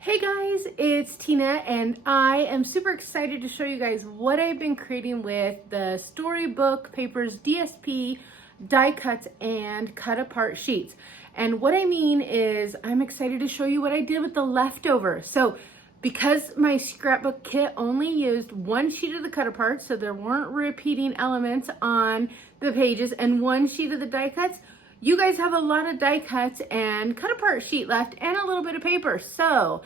Hey guys, it's Tina and I am super excited to show you guys what I've been creating with the Storybook Papers DSP die cuts and cut apart sheets. And what I mean is I'm excited to show you what I did with the leftovers. So because my scrapbook kit only used one sheet of the cut apart, so there weren't repeating elements on the pages, and one sheet of the die cuts, you guys have a lot of die cuts and cut apart sheet left and a little bit of paper. So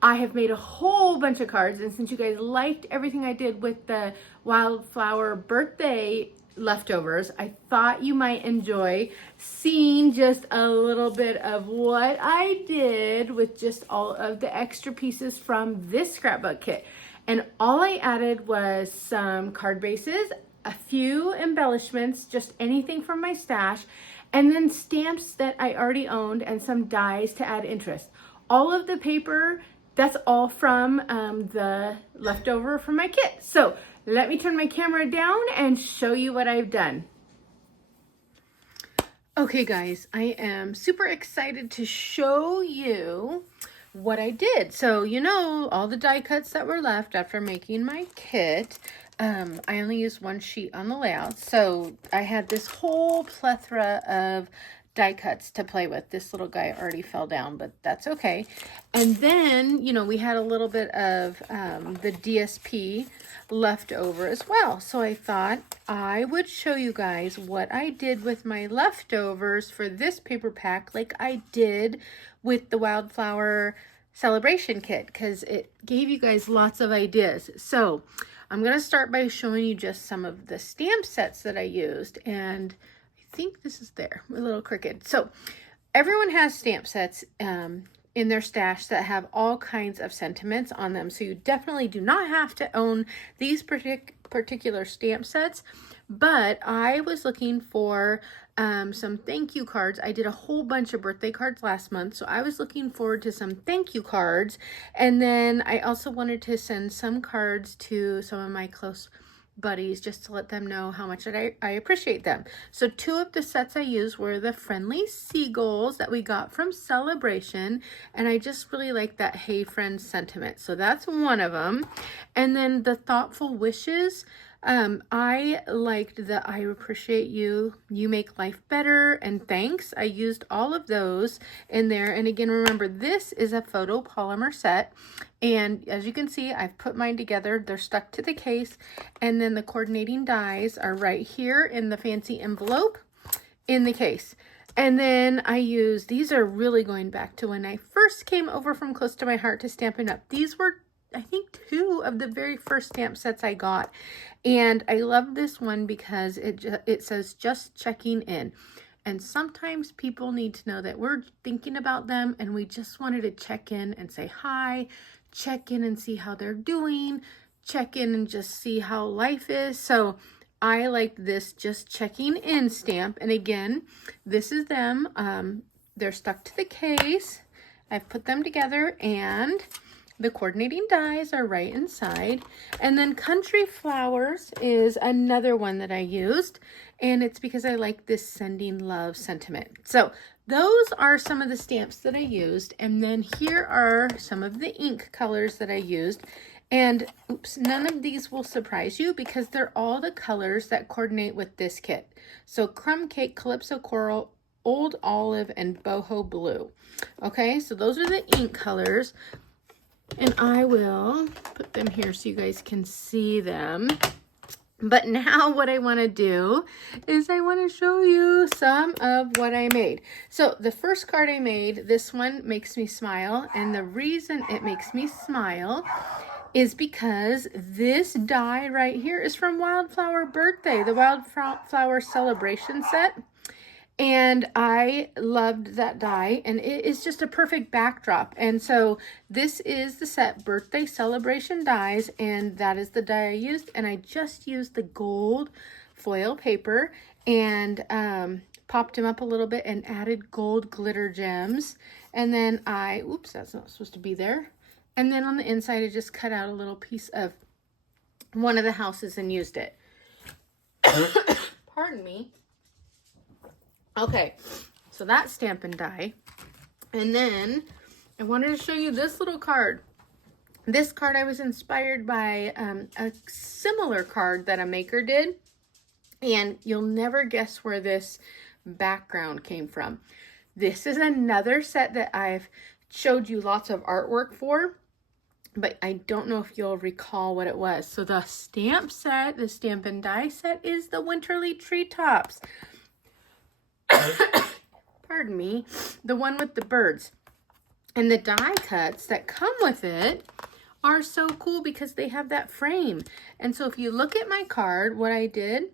I have made a whole bunch of cards, and since you guys liked everything I did with the wildflower birthday leftovers, I thought you might enjoy seeing just a little bit of what I did with just all of the extra pieces from this scrapbook kit. And all I added was some card bases, a few embellishments, just anything from my stash, and then stamps that I already owned and some dies to add interest. All of the paper, that's all from the leftover from my kit. So let me turn my camera down and show you what I've done. Okay guys, I am super excited to show you what I did. So you know, all the die cuts that were left after making my kit, I only used one sheet on the layout. So I had this whole plethora of die cuts to play with. This little guy already fell down, but that's okay. And then, you know, we had a little bit of the DSP left over as well. So I thought I would show you guys what I did with my leftovers for this paper pack, like I did with the wildflower celebration kit, because it gave you guys lots of ideas. So I'm going to start by showing you just some of the stamp sets that I used, and I think this is there, a little crooked. So everyone has stamp sets in their stash that have all kinds of sentiments on them. So you definitely do not have to own these particular stamp sets, but I was looking for some thank you cards. I did a whole bunch of birthday cards last month, so I was looking forward to some thank you cards. And then I also wanted to send some cards to some of my close buddies just to let them know how much I appreciate them. So two of the sets I used were the friendly seagulls that we got from Celebration, and I just really like that hey friends sentiment. So that's one of them. And then the thoughtful wishes, I liked the I appreciate you, you make life better, and thanks. I used all of those in there. And again, remember, this is a photopolymer set, and as you can see, I've put mine together. They're stuck to the case, and then the coordinating dies are right here in the fancy envelope in the case. And then I use, these are really going back to when I first came over from Close to My Heart to Stampin' Up. These were, I think, two of the very first stamp sets I got. And I love this one because it says just checking in. And sometimes people need to know that we're thinking about them, and we just wanted to check in and say hi, check in and see how they're doing, check in and just see how life is. So I like this just checking in stamp. And again, this is them. They're stuck to the case. I've put them together, and the coordinating dies are right inside. And then Country Flowers is another one that I used, and it's because I like this sending love sentiment. So those are some of the stamps that I used. And then here are some of the ink colors that I used. And oops, none of these will surprise you because they're all the colors that coordinate with this kit. So Crumb Cake, Calypso Coral, Old Olive, and Boho Blue. Okay, so those are the ink colors. And I will put them here so you guys can see them. But now what I want to do is I want to show you some of what I made. So the first card I made, this one makes me smile. And the reason it makes me smile is because this die right here is from Wildflower Birthday, the Wildflower Celebration set. And I loved that die, and it is just a perfect backdrop. And so this is the set Birthday Celebration dies, and that is the die I used. And I just used the gold foil paper and popped them up a little bit and added gold glitter gems. And then oops, that's not supposed to be there. And then on the inside, I just cut out a little piece of one of the houses and used it. Pardon me. Okay, so that's Stampin' Die. And then I wanted to show you this little card. This card I was inspired by a similar card that a maker did. And you'll never guess where this background came from. This is another set that I've showed you lots of artwork for, but I don't know if you'll recall what it was. So the stamp set, the Stampin' Die set, is the Winterly Treetops. Pardon me. The one with the birds. And the die cuts that come with it are so cool because they have that frame. And so if you look at my card, what I did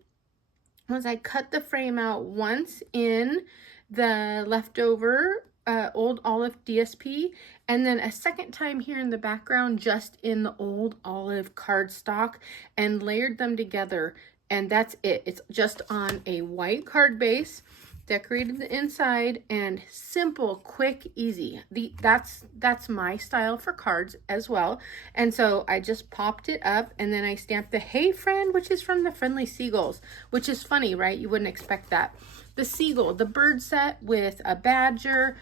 was I cut the frame out once in the leftover old olive DSP, and then a second time here in the background just in the old olive cardstock, and layered them together, and that's it. It's just on a white card base, decorated the inside, and simple, quick, easy. That's my style for cards as well. And so I just popped it up, and then I stamped the Hey Friend, which is from the Friendly Seagulls, which is funny, right? You wouldn't expect that. The seagull, the bird set with a badger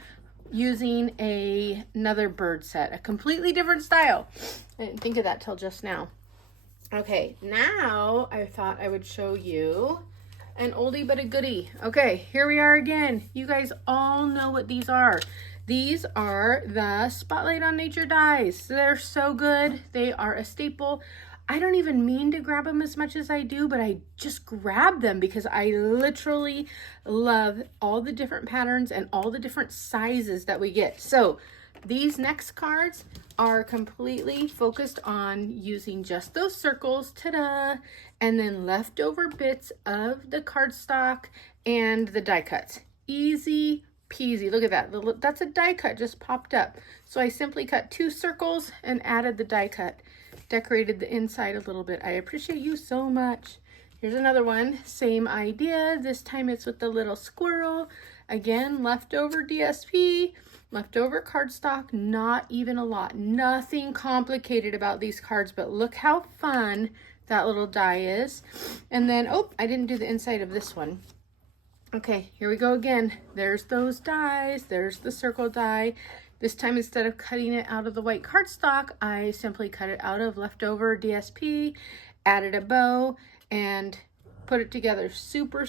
using another bird set, a completely different style. I didn't think of that till just now. Okay, now I thought I would show you an oldie but a goodie. Okay, here we are again. You guys all know what these are. These are the Spotlight on Nature dies. They're so good. They are a staple. I don't even mean to grab them as much as I do, but I just grab them because I literally love all the different patterns and all the different sizes that we get. So these next cards are completely focused on using just those circles, ta-da, and then leftover bits of the cardstock and the die cuts. Easy peasy. Look at that. That's a die cut just popped up. So I simply cut 2 circles and added the die cut. Decorated the inside a little bit. I appreciate you so much. Here's another one. Same idea. This time it's with the little squirrel. Again, leftover DSP. Leftover cardstock, not even a lot. Nothing complicated about these cards, but look how fun that little die is. And then, oh, I didn't do the inside of this one. Okay, here we go again. There's those dies. There's the circle die. This time, instead of cutting it out of the white cardstock, I simply cut it out of leftover DSP, added a bow, and put it together. Super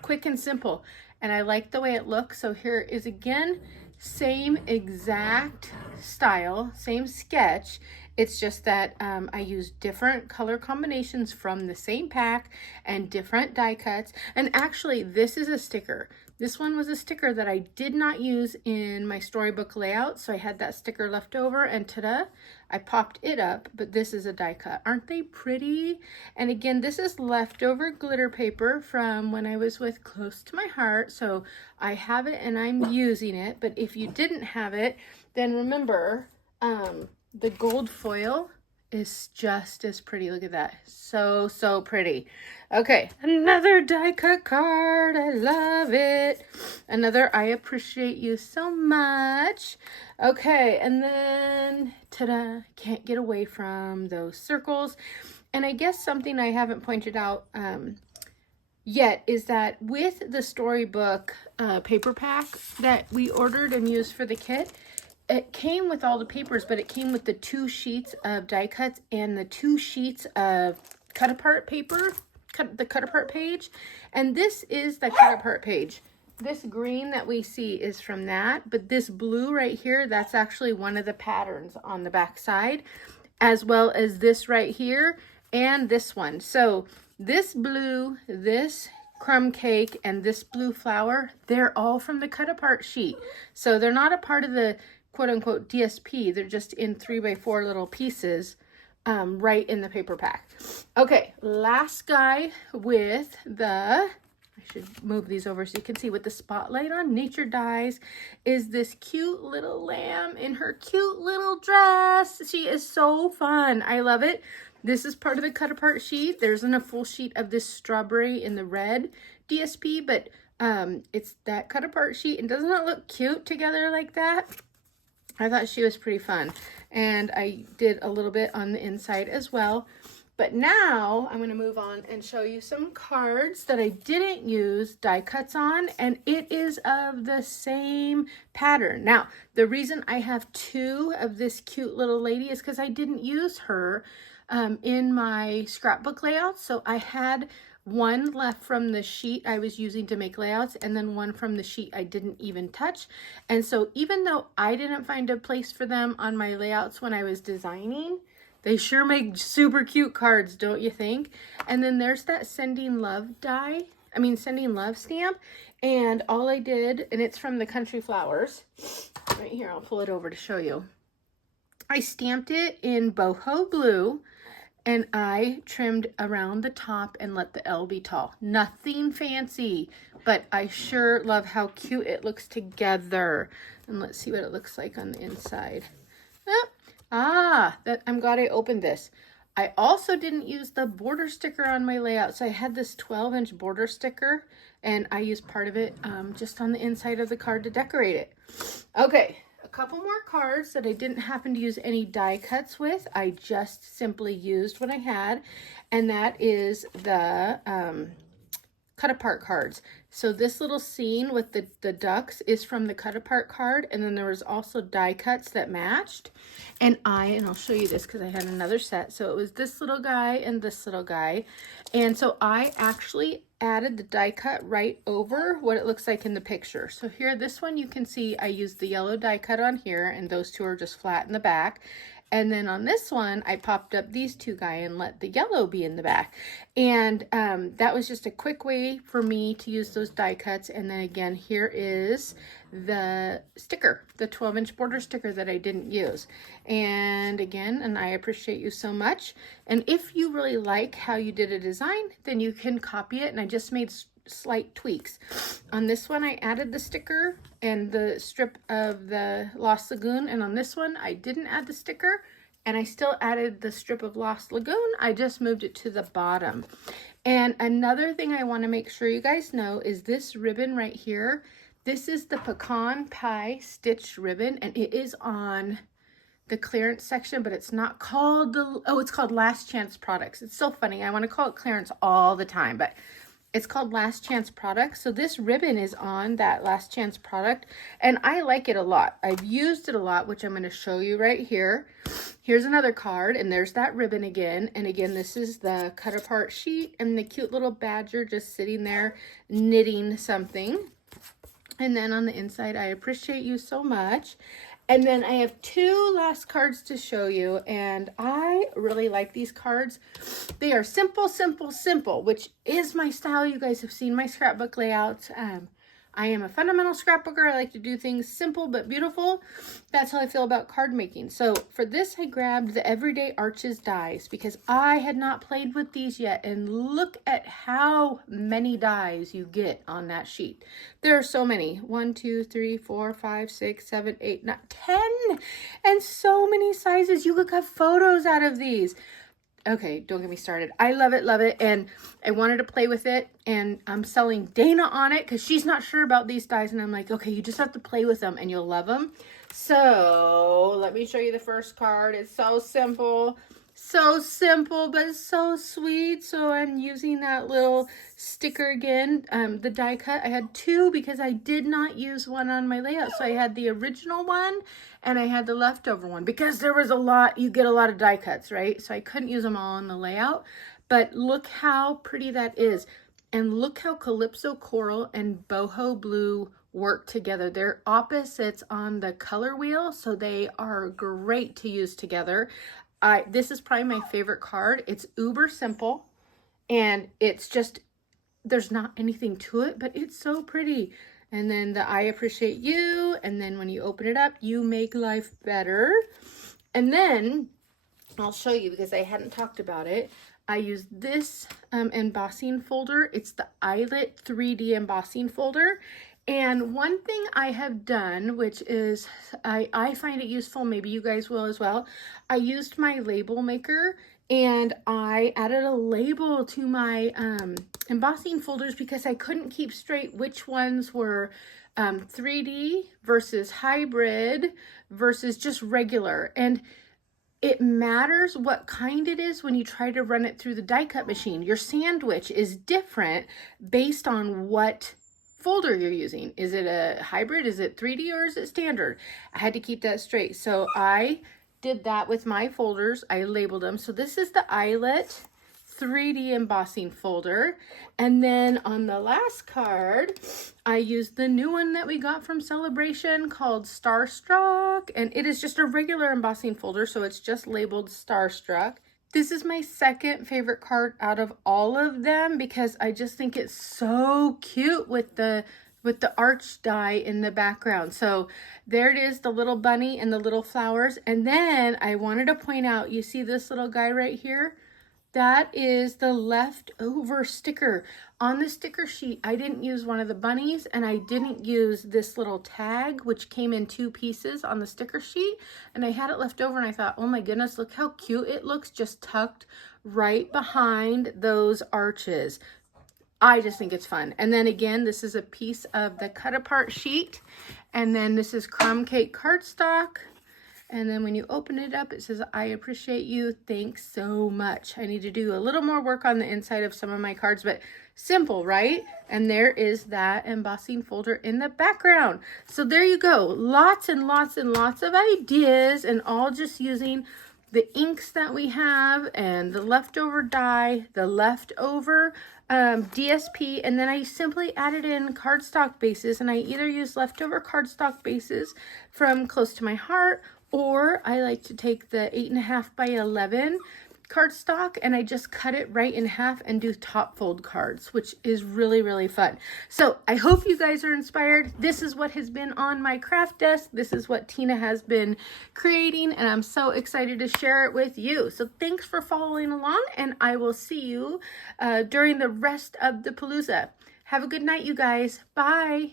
quick and simple. And I like the way it looks. So here is again, same exact style, same sketch. It's just that I used different color combinations from the same pack and different die cuts. And actually, this is a sticker. This one was a sticker that I did not use in my storybook layout, so I had that sticker left over, and ta-da, I popped it up, but this is a die cut. Aren't they pretty? And again, this is leftover glitter paper from when I was with Close to My Heart, so I have it and I'm using it, but if you didn't have it, then remember, the gold foil is just as pretty. Look at that. So, so pretty. Okay, another die cut card. I love it. Another I appreciate you so much. Okay, and then, ta-da, can't get away from those circles. And I guess something I haven't pointed out yet is that with the Storybook paper pack that we ordered and used for the kit, it came with all the papers, but it came with the 2 sheets of die cuts and the 2 sheets of cut apart paper, the cut apart page. And this is the cut apart page. This green that we see is from that, but this blue right here, that's actually one of the patterns on the back side, as well as this right here and this one. So this blue, this crumb cake, and this blue flower, they're all from the cut apart sheet. So they're not a part of the quote-unquote DSP. They're just in 3x4 little pieces right in the paper pack. Okay, last guy with the, I should move these over so you can see, with the Spotlight on Nature dies is this cute little lamb in her cute little dress. She is so fun. I love it. This is part of the cut apart sheet. There isn't a full sheet of this strawberry in the red DSP, but it's that cut apart sheet. And doesn't it look cute together like that? I thought she was pretty fun, and I did a little bit on the inside as well. But now I'm going to move on and show you some cards that I didn't use die cuts on, and it is of the same pattern. Now, the reason I have two of this cute little lady is because I didn't use her in my scrapbook layouts. So I had one left from the sheet I was using to make layouts, and then one from the sheet I didn't even touch. And so even though I didn't find a place for them on my layouts when I was designing, they sure make super cute cards, don't you think? And then there's that sending love sending love stamp. And all I did, and it's from the Country Flowers. Right here, I'll pull it over to show you. I stamped it in boho blue, and I trimmed around the top and let the L be tall. Nothing fancy, but I sure love how cute it looks together. And let's see what it looks like on the inside. I'm glad I opened this. I also didn't use the border sticker on my layout. So I had this 12-inch border sticker, and I used part of it just on the inside of the card to decorate it. Okay, a couple more cards that I didn't happen to use any die cuts with. I just simply used what I had, and that is the cut apart cards. So this little scene with the ducks is from the cut apart card, and then there was also die cuts that matched. And I'll show you this because I had another set. So it was this little guy and this little guy. And so I actually added the die cut right over what it looks like in the picture. So here, this one you can see I used the yellow die cut on here, and those two are just flat in the back. And then on this one, I popped up these two guys and let the yellow be in the back. And that was just a quick way for me to use those die cuts. And then again, here is the sticker, the 12-inch border sticker that I didn't use. And again, and I appreciate you so much. And if you really like how you did a design, then you can copy it. And I just made slight tweaks. On this one, I added the sticker and the strip of the Lost Lagoon, and on this one, I didn't add the sticker, and I still added the strip of Lost Lagoon. I just moved it to the bottom. And another thing I want to make sure you guys know is this ribbon right here. This is the pecan pie stitched ribbon, and it is on the clearance section, but it's not called it's called Last Chance Products. It's so funny. I want to call it clearance all the time, but it's called Last Chance Product. So this ribbon is on that Last Chance product, and I like it a lot. I've used it a lot, which I'm going to show you right here. Here's another card, and there's that ribbon again. And again, this is the cut apart sheet and the cute little badger just sitting there knitting something. And then on the inside, I appreciate you so much. And then I have two last cards to show you, and I really like these cards. They are simple, simple, simple, which is my style. You guys have seen my scrapbook layouts. I am a fundamental scrapbooker. I like to do things simple but beautiful. That's how I feel about card making. So for this, I grabbed the Everyday Arches dies because I had not played with these yet. And look at how many dies you get on that sheet. There are so many. 1, 2, 3, 4, 5, 6, 7, 8, 9, 10. And so many sizes. You could cut photos out of these. Okay, don't get me started. I love it, and I wanted to play with it, and I'm selling Dana on it because she's not sure about these dies, and I'm like, okay, you just have to play with them, and you'll love them. So let me show you the first card. It's so simple, but so sweet. So I'm using that little sticker again, the die cut. I had two because I did not use one on my layout, so I had the original one, and I had the leftover one because there was a lot, you get a lot of die cuts, right? So I couldn't use them all on the layout, but look how pretty that is. And look how Calypso Coral and Boho Blue work together. They're opposites on the color wheel, so they are great to use together. This is probably my favorite card. It's uber simple, and it's just, there's not anything to it, but it's so pretty. And then the I appreciate you. And then when you open it up, you make life better. And then I'll show you because I hadn't talked about it. I used this embossing folder. It's the Eyelet 3D embossing folder. And one thing I have done, which is I find it useful, maybe you guys will as well. I used my label maker and I added a label to my embossing folders because I couldn't keep straight which ones were 3D versus hybrid versus just regular. And it matters what kind it is when you try to run it through the die cut machine. Your sandwich is different based on what folder you're using. Is it a hybrid? Is it 3D or is it standard? I had to keep that straight. So I did that with my folders. I labeled them. So this is the eyelet 3D embossing folder. And then on the last card, I used the new one that we got from Celebration called Starstruck. And it is just a regular embossing folder, so it's just labeled Starstruck. This is my second favorite card out of all of them because I just think it's so cute with the arch die in the background. So there it is, the little bunny and the little flowers. And then I wanted to point out, you see this little guy right here? That is the leftover sticker. On the sticker sheet, I didn't use one of the bunnies and I didn't use this little tag, which came in 2 pieces on the sticker sheet. And I had it left over and I thought, oh my goodness, look how cute it looks just tucked right behind those arches. I just think it's fun. And then again, this is a piece of the cut apart sheet. And then this is crumb cake cardstock. And then when you open it up, it says, I appreciate you. Thanks so much. I need to do a little more work on the inside of some of my cards, but simple, right? And there is that embossing folder in the background. So there you go. Lots and lots and lots of ideas, and all just using the inks that we have and the leftover die, the leftover DSP, and then I simply added in cardstock bases, and I either use leftover cardstock bases from Close to My Heart, or I like to take the 8.5 by 11 cardstock and I just cut it right in half and do top fold cards, which is really, really fun. So I hope you guys are inspired. This is what has been on my craft desk. This is what Tina has been creating, and I'm so excited to share it with you. So thanks for following along, and I will see you during the rest of the Palooza. Have a good night, you guys. Bye.